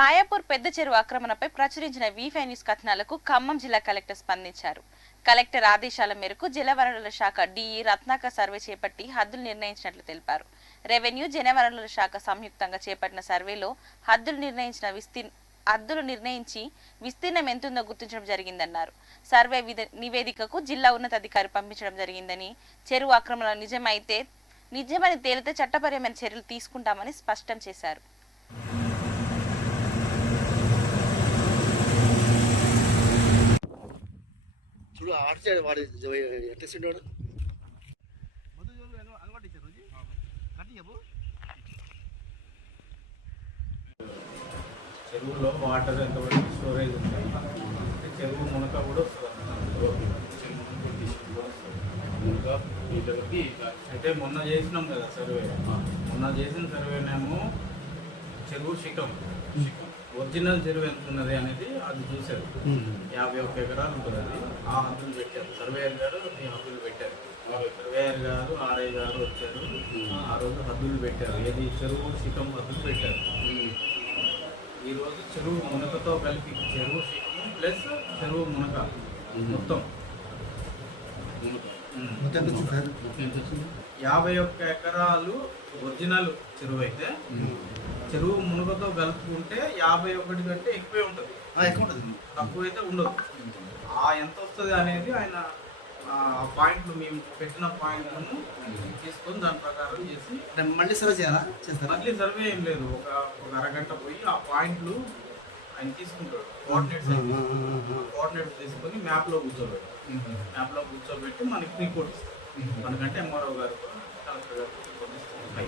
పాయాపూర్ పెద్ద చెరువు ఆక్రమణపై ప్రచురించిన వీఫై న్యూస్ కథనాలకు ఖమ్మం జిల్లా కలెక్టర్ స్పందించారు. కలెక్టర్ ఆదేశాల మేరకు జలవనరుల శాఖ డిఈ రత్నాకర్ సర్వే చేపట్టి హద్దులు నిర్ణయించినట్లు తెలిపారు. రెవెన్యూ జలవనరుల శాఖ సంయుక్తంగా చేపట్టిన సర్వేలో హద్దులు నిర్ణయించిన విస్తీర్ణ హద్దులు నిర్ణయించి విస్తీర్ణం ఎంతుందో గుర్తించడం జరిగిందన్నారు. సర్వే విధ- నివేదికకు జిల్లా ఉన్నతాధికారి పంపించడం జరిగిందని చెరువు ఆక్రమణ నిజమైతే నిజమని తేలితే చట్టపరమైన చర్యలు తీసుకుంటామని స్పష్టం చేశారు. చూడు ఆర్ట్ సైడ్ వాడు ఎట్లా సైడ్ వాడు? చెరువులో వాటర్ ఎంతవరకు స్టోరేజ్ ఉంటాయి అంటే చెరువు మునక కూడా మునక ఇట్లా. అయితే మొన్న చేసినాం కదా సర్వే. మొన్న చేసిన సర్వేనేమో చెరువు శిఖం ఒరిజినల్ చెరువు ఎంత ఉన్నది అనేది అది చూశారు. యాభై ఒక్క ఎకరాలు ఉంటుంది అది. ఆ హద్దులు పెట్టారు. సర్వేయర్ గారు ఈ హద్దులు పెట్టారు. సర్వేయర్ గారు ఆర్ఐ గారు వచ్చారు. ఆ రోజు హద్దులు పెట్టారు. ఏది చెరువు శిఖం హద్దులు పెట్టారు. ఈ రోజు చెరువు మునకతో కలిపి చెరువు శిఖం ప్లస్ చెరువు మునక మొత్తం. యాభై ఒక్క ఎకరాలు ఒరిజినల్ చెరువు అయితే చెరువు మునకతో కలుపుకుంటే యాభై ఒకటి కంటే ఎక్కువే ఉంటుంది. ఎక్కువ ఉంటుంది. తక్కువ అయితే ఉండదు. ఆ ఎంత వస్తుంది అనేది ఆయన ఆ పాయింట్లు మేము పెట్టిన పాయింట్లను తీసుకొని దాని ప్రకారం చేసి మళ్ళీ సర్వ్ చేయాలా? చేస్తారా? మళ్ళీ సర్వే ఏం లేదు. ఒక ఒక అరగంట పోయి ఆ పాయింట్లు ఆయన తీసుకుంటాడు. కోఆర్డినేట్స్ కోఆర్డినేట్స్ తీసుకొని మ్యాప్లో కూర్చోబెట్టి మ్యాప్లో కూర్చోబెట్టి మనకి రిపోర్ట్ ఇస్తాడు. మనకంటే ఎంఆర్ఓ గారు కలెక్టర్ గారు.